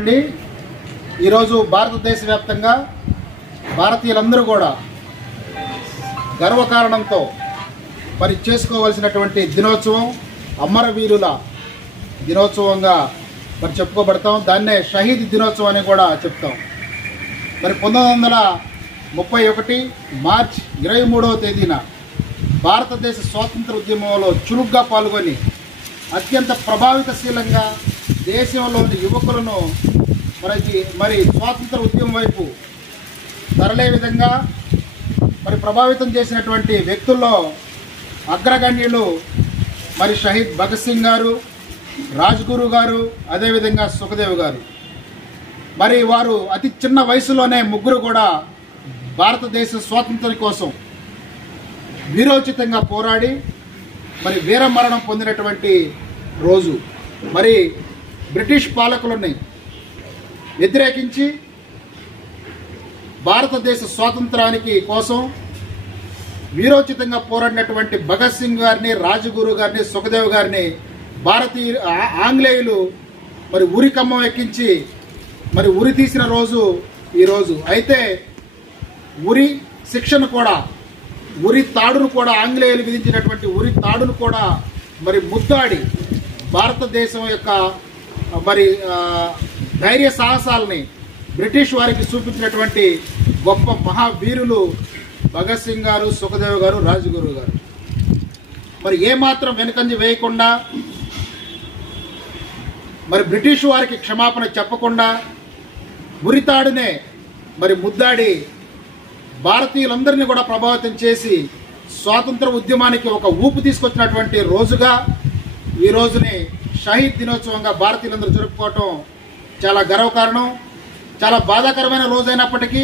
అండి. ఈరోజు భారతదేశ వ్యాప్తంగా భారతీయులందరూ కూడా గర్వకారణంతో మరి చేసుకోవాల్సినటువంటి దినోత్సవం అమరవీరుల దినోత్సవంగా మరి చెప్పుకోబడతాం. దాన్నే షహీద్ దినోత్సవం అని కూడా చెప్తాం. మరి 1931 మార్చ్ 23వ తేదీన భారతదేశ స్వాతంత్ర ఉద్యమంలో చురుగ్గా పాల్గొని అత్యంత ప్రభావితశీలంగా దేశంలోని యువకులను మరి స్వాతంత్ర ఉద్యమం వైపు తరలే విధంగా మరి ప్రభావితం చేసినటువంటి వ్యక్తుల్లో అగ్రగణ్యులు మరి షహీద్ భగత్ సింగ్ గారు, రాజ్గురు గారు, అదేవిధంగా సుఖదేవ్ గారు. మరి వారు అతి చిన్న వయసులోనే ముగ్గురు కూడా భారతదేశ స్వాతంత్ర్యం కోసం వీరోచితంగా పోరాడి మరి వీరమరణం పొందినటువంటి రోజు. మరి బ్రిటిష్ పాలకులని వ్యతిరేకించి భారతదేశ స్వాతంత్రానికి కోసం వీరోచితంగా పోరాడినటువంటి భగత్ సింగ్ గారిని, రాజ్గురు గారిని, సుఖదేవ్ గారిని ఆంగ్లేయులు మరి ఉరి కమ్మం ఎక్కించి మరి ఉరి తీసిన రోజు ఈరోజు. అయితే ఉరి శిక్షను కూడా, ఉరి తాడును కూడా, ఆంగ్లేయులు విధించినటువంటి ఉరి తాడును కూడా మరి ముద్దాడి భారతదేశం యొక్క మరి ధైర్య సాహసాలని బ్రిటిష్ వారికి చూపించినటువంటి గొప్ప మహావీరులు భగత్ సింగ్ గారు, సుఖదేవ్ గారు, రాజ్గురు గారు. మరి ఏమాత్రం వెనుకంజ వేయకుండా మరి బ్రిటిష్ వారికి క్షమాపణ చెప్పకుండా ఉరితాడునే మరి ముద్దాడి భారతీయులందరినీ కూడా ప్రభావితం చేసి స్వాతంత్ర ఉద్యమానికి ఒక ఊపు తీసుకొచ్చినటువంటి రోజుగా ఈ రోజుని షహీద్ దినోత్సవంగా భారతీయులందరూ జరుపుకోవటం చాలా గర్వకారణం. చాలా బాధాకరమైన రోజైనప్పటికీ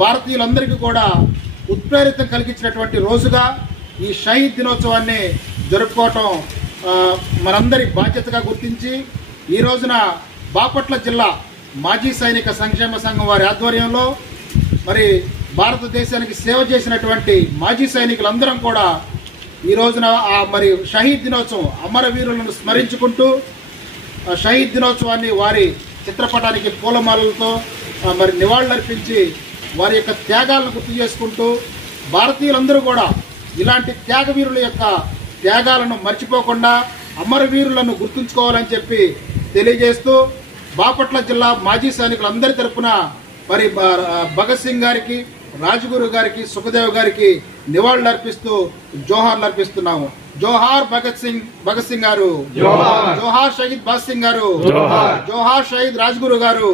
భారతీయులందరికీ కూడా ఉత్ప్రేరితం కలిగించినటువంటి రోజుగా ఈ షహీద్ దినోత్సవాన్ని జరుపుకోవటం మనందరి బాధ్యతగా గుర్తించి ఈ రోజున బాపట్ల జిల్లా మాజీ సైనిక సంక్షేమ సంఘం వారి ఆధ్వర్యంలో మరి భారతదేశానికి సేవ చేసినటువంటి మాజీ సైనికులందరం కూడా ఈ రోజున మరి షహీద్ దినోత్సవం అమరవీరులను స్మరించుకుంటూ షహీద్ దినోత్సవాన్ని వారి చిత్రపటానికి పూలమాలలతో మరి నివాళులర్పించి వారి యొక్క త్యాగాలను గుర్తు చేసుకుంటూ భారతీయులందరూ కూడా ఇలాంటి త్యాగవీరుల యొక్క త్యాగాలను మర్చిపోకుండా అమరవీరులను గుర్తుంచుకోవాలని చెప్పి తెలియజేస్తూ బాపట్ల జిల్లా మాజీ సైనికులందరి తరఫున మరి భగత్ సింగ్ గారికి, రాజ్గురు గారికి, సుఖదేవ్ గారికి నివాళులు అర్పిస్తూ జోహార్లు అర్పిస్తున్నాము. జోహార్ భగత్ సింగ్ గారు, జోహార్ షహీద్ భగత్ సింగ్ గారు, జోహార్ షహీద్ రాజ్గురు గారు,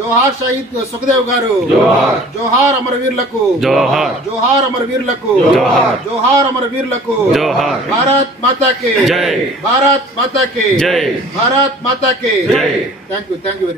జోహార్ షహీద్ సుఖదేవ్ గారు, జోహార్ అమరవీరులకు, జోహార్ అమరవీరులకు, జోహార్ అమరవీరులకు. భారత్ మాతాకి, భారత్ మాతాకి, భారత్ మాతాకి. Thank you very much.